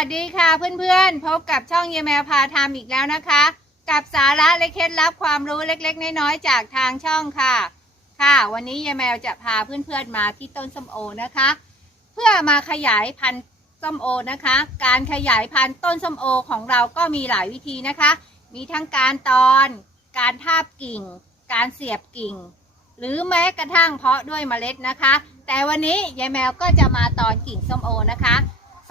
สดีค่ะเพื่อนๆ พบกับช่องเยแมวพาทำอีกแล้วนะคะ กับสาระและเคล็ดลับความรู้เล็กๆ น้อยๆจากทางช่องค่ะ ค่ะ วันนี้เยแมวจะพาเพื่อนๆมาที่ต้นส้มโอนะคะ เพื่อมาขยายพันธุ์ส้มโอนะคะ การขยายพันธุ์ต้นส้มโอของเราก็มีหลายวิธีนะคะ มีทั้งการตอน การทาบกิ่ง การเสียบกิ่ง หรือแม้กระทั่งเพาะด้วยเมล็ดนะคะ แต่วันนี้ยายแมวก็จะมาตอนกิ่งส้มโอนะคะ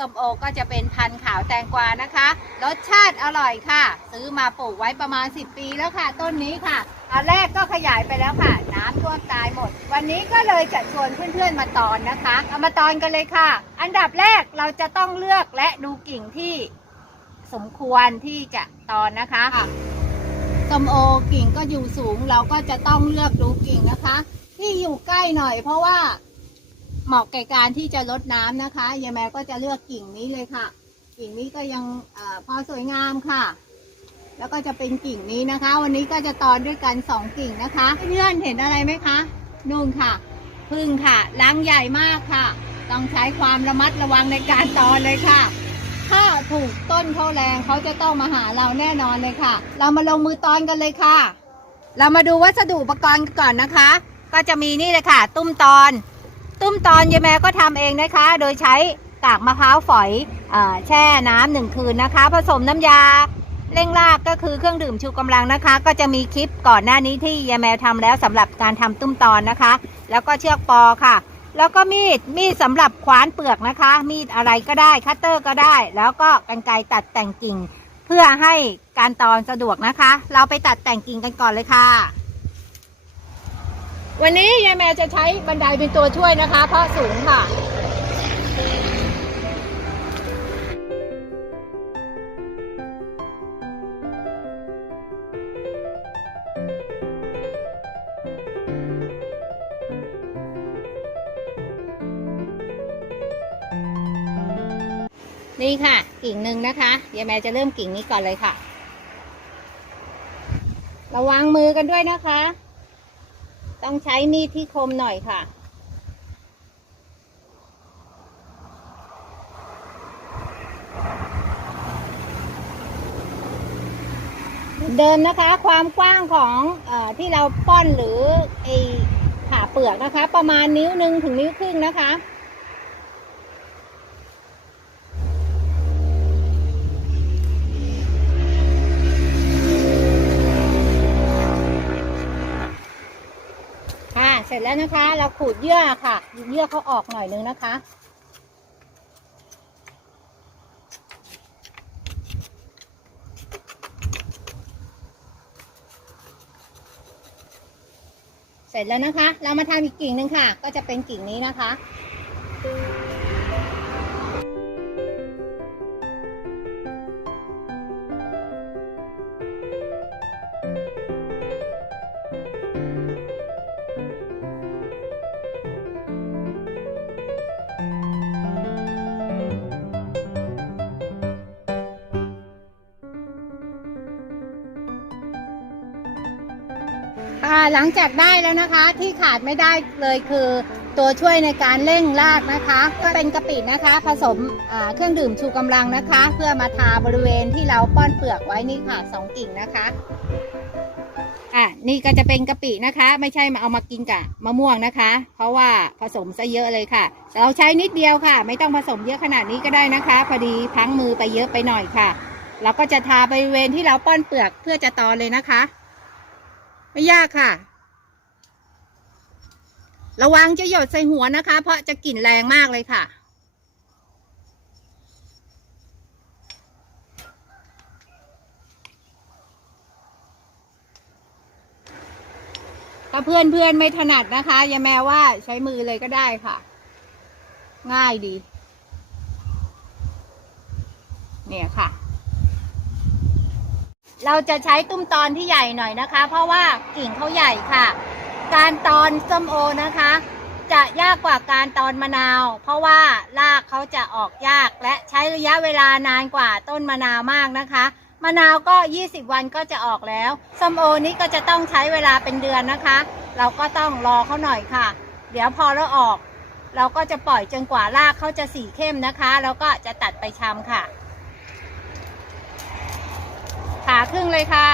ส้มโอก็จะเป็นพันธุ์ขาวแตงกวานะคะ รสชาติอร่อยค่ะ ซื้อมาปลูกไว้ประมาณ 10 ปีแล้วค่ะ ต้นนี้ค่ะอันแรกก็ขยายไปแล้วค่ะ น้ำท่วมตายหมด วันนี้ก็เลยจะชวนเพื่อนๆมาตอนนะคะเอามาตอนกันเลยค่ะ อันดับแรกเราจะต้องเลือกและดูกิ่งที่สมควรที่จะตอนนะคะส้มโอกิ่งก็อยู่สูง เราก็จะต้องเลือกดูกิ่งนะคะ ที่อยู่ใกล้หน่อยเพราะว่า เหมาะแก่การที่จะลดน้ำนะคะยายแมวก็จะเลือกกิ่งนี้เลยค่ะ กิ่งนี้ก็ยังอพอสวยงามค่ะ แล้วก็จะเป็นกิ่งนี้นะคะ วันนี้ก็จะตอนด้วยกันสองกิ่งนะคะเพื่อนเห็นอะไรไหมคะนู่นค่ะพึ่งค่ะรังใหญ่มากค่ะ ต้องใช้ความระมัดระวังในการตอนเลยค่ะ ถ้าถูกต้นเขาแรงเขาจะต้องมาหาเราแน่นอนเลยค่ะ เรามาลงมือตอนกันเลยค่ะ เรามาดูวัสดุอุปกรณ์ก่อนนะคะ ก็จะมีนี่เลยค่ะ ตุ้มตอน ตุ้มตอนยายแม่ก็ทำเองนะคะ โดยใช้กากมะพร้าวฝอยเออแช่น้ำหนึ่งคืนนะคะ ผสมน้ำยาเร่งรากก็คือเครื่องดื่มชูกำลังนะคะ ก็จะมีคลิปก่อนหน้านี้ที่ยายแมวทำแล้วสำหรับการทำตุ้มตอนนะคะ แล้วก็เชือกปอค่ะ แล้วก็มีดมีดสำหรับคว้านเปลือกนะคะ มีดอะไรก็ได้คัตเตอร์ก็ได้ แล้วก็กรรไกรตัดแต่งกิ่ง เพื่อให้การตอนสะดวกนะคะ เราไปตัดแต่งกิ่งกันก่อนเลยค่ะ วันนี้ยายแมวจะใช้บันไดเป็นตัวช่วยนะคะ เพราะสูงค่ะนี่ค่ะ กิ่งหนึ่งนะคะยายแมวจะเริ่มกิ่งนี้ก่อนเลยค่ะ ระวังมือกันด้วยนะคะ ต้องใช้มีดที่คมหน่อยค่ะ เดิมนะคะความกว้างของอที่เราป้อนหรือไอผ่าเปลือกนะคะ ประมาณนิ้วหนึ่งถึงนิ้วครึ่งนะคะ สร็จแล้วนะคะ เราขูดเยื่อค่ะเยื่อเขาออกหน่อยนึงนะคะ เสร็จแล้วนะคะ เรามาทำอีกกิ่งหนึ่งค่ะ ก็จะเป็นกิ่งนี้นะคะ หลังจากได้แล้วนะคะที่ขาดไม่ได้เลยคือตัวช่วยในการเร่งรากนะคะ ก็เป็นกะปินะคะ ผสมเครื่องดื่มชูกำลังนะคะ เพื่อมาทาบริเวณที่เราป้อนเปลือกไว้นี่ค่ะสองกิ่งนะคะอะนี่ก็จะเป็นกะปินะคะ ไม่ใช่มาเอามากินกับมะม่วงนะคะ เพราะว่าผสมซะเยอะเลยค่ะ เราใช้นิดเดียวค่ะ ไม่ต้องผสมเยอะขนาดนี้ก็ได้นะคะ พอดีพังมือไปเยอะไปหน่อยค่ะ เราก็จะทาบริเวณที่เราป้อนเปลือกเพื่อจะตอนเลยนะคะ ไม่ยากค่ะ ระวังจะหยดใส่หัวนะคะ เพราะจะกลิ่นแรงมากเลยค่ะ ถ้าเพื่อนเพื่อนๆไม่ถนัดนะคะอย่าแม้ว่าใช้มือเลยก็ได้ค่ะ ง่ายดี เนี่ยค่ะ เราจะใช้ตุ้มตอนที่ใหญ่หน่อยนะคะ เพราะว่ากิ่งเขาใหญ่ค่ะ การตอนส้มโอนะคะ จะยากกว่าการตอนมะนาว เพราะว่ารากเขาจะออกยากและใช้ระยะเวลานานกว่าต้นมะนาวมากนะคะมะนาวก็ 20 วันก็จะออกแล้วส้มโอนี้ก็จะต้องใช้เวลาเป็นเดือนนะคะ เราก็ต้องรอเขาหน่อยค่ะ เดี๋ยวพอเราออก เราก็จะปล่อยจนกว่ารากเขาจะสีเข้มนะคะ แล้วก็จะตัดไปชำค่ะ ครึ่งเลยค่ะ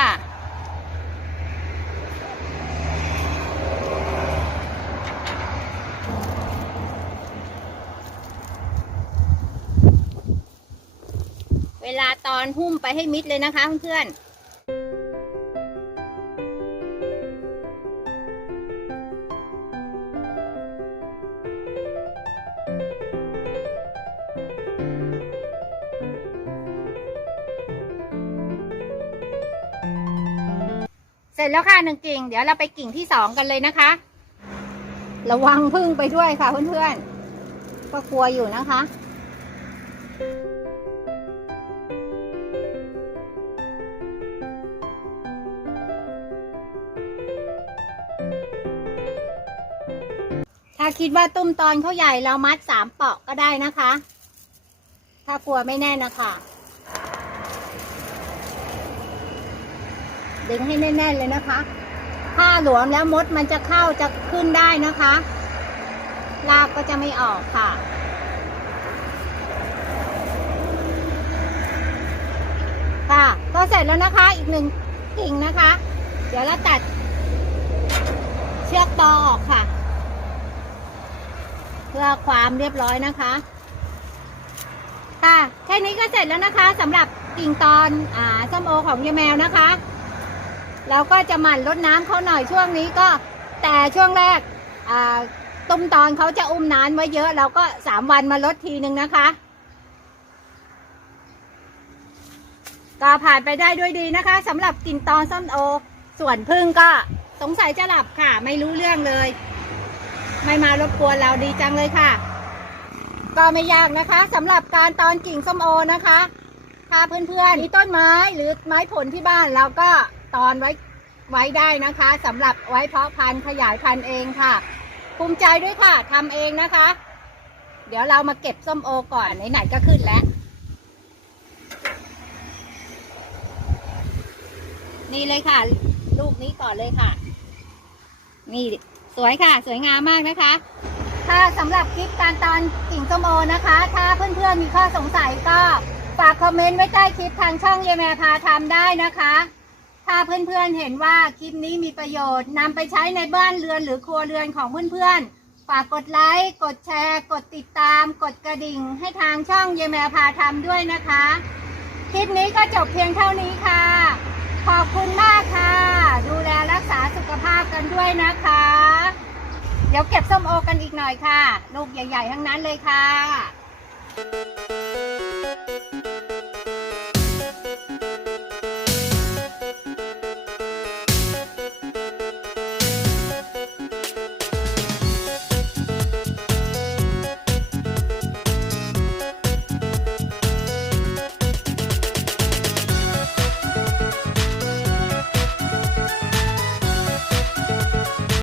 เวลาตอนหุ้มไปให้มิดเลยนะคะเพื่อนๆ จแล้วค่ะหนึ่งกิ่ง เดี๋ยวเราไปกิ่งที่สองกันเลยนะคะ ระวังพึ่งไปด้วยค่ะเพื่อนๆก็กลัวอยู่นะคะถ้าคิดว่าตุ้มตอนเขาใหญ่เรามัดสามเปาะก็ได้นะคะ ถ้ากลัวไม่แน่นะคะ ดึงให้แน่นๆเลยนะคะ ถ้าหลวมแล้วมดมันจะเข้าจะขึ้นได้นะคะลากก็จะไม่ออกค่ะ ค่ะ ก็เสร็จแล้วนะคะอีกหนึ่งกิ่งนะคะ เดี๋ยวเราตัด เชือกตอออกค่ะ เพื่อความเรียบร้อยนะคะ ค่ะแค่นี้ก็เสร็จแล้วนะคะสำหรับกิ่งตอนอ่าส้มโอของยายแมวนะคะ เราก็จะหมั่นลดน้ำเขาหน่อยช่วงนี้ก็ แต่ช่วงแรกอ่าตุ้มตอนเขาจะอุ้มนานไว้เยอะเราก็สามวันมาลดทีหนึ่งนะคะก็ผ่านไปได้ด้วยดีนะคะสำหรับกิ่งตอนส้มโอ ส่วนพึ่งก็สงสัยจะหลับค่ะ ไม่รู้เรื่องเลย ไม่มารบกวนเราดีจังเลยค่ะ ก็ไม่ยากนะคะสำหรับการตอนกิ่งส้มโอนะคะ ถ้าเพื่อนๆมีต้นไม้หรือไม้ผลที่บ้านเราก็ ตอนไว้ไว้ได้นะคะสำหรับไว้เพาะพันธุ์ขยายพันธุ์เองค่ะ ภูมิใจด้วยค่ะทำเองนะคะ เดี๋ยวเรามาเก็บส้มโอก่อนไหนๆก็ขึ้นแล้ว นี่เลยค่ะ ลูกนี้ก่อนเลยค่ะ นี่สวยค่ะ สวยงามมากนะคะถ้าสำหรับคลิปการตอนกิ่งส้มโอนะคะ ถ้าเพื่อนๆมีข้อสงสัยก็ฝากคอมเมนต์ไว้ใต้คลิปทางช่องเยแมพาทำได้นะคะ ถ้าเพื่อนๆเห็นว่าคลิปนี้มีประโยชน์นำไปใช้ในบ้านเรือนหรือครัวเรือนของเพื่อนๆ ฝากกดไลค์ กดแชร์ กดติดตาม กดกระดิ่ง ให้ทางช่องเยแมพาทำด้วยนะคะ คลิปนี้ก็จบเพียงเท่านี้ค่ะ ขอบคุณมากค่ะ ดูแลรักษาสุขภาพกันด้วยนะคะ เดี๋ยวเก็บส้มโอกันอีกหน่อยค่ะ ลูกใหญ่ๆ ทั้งนั้นเลยค่ะ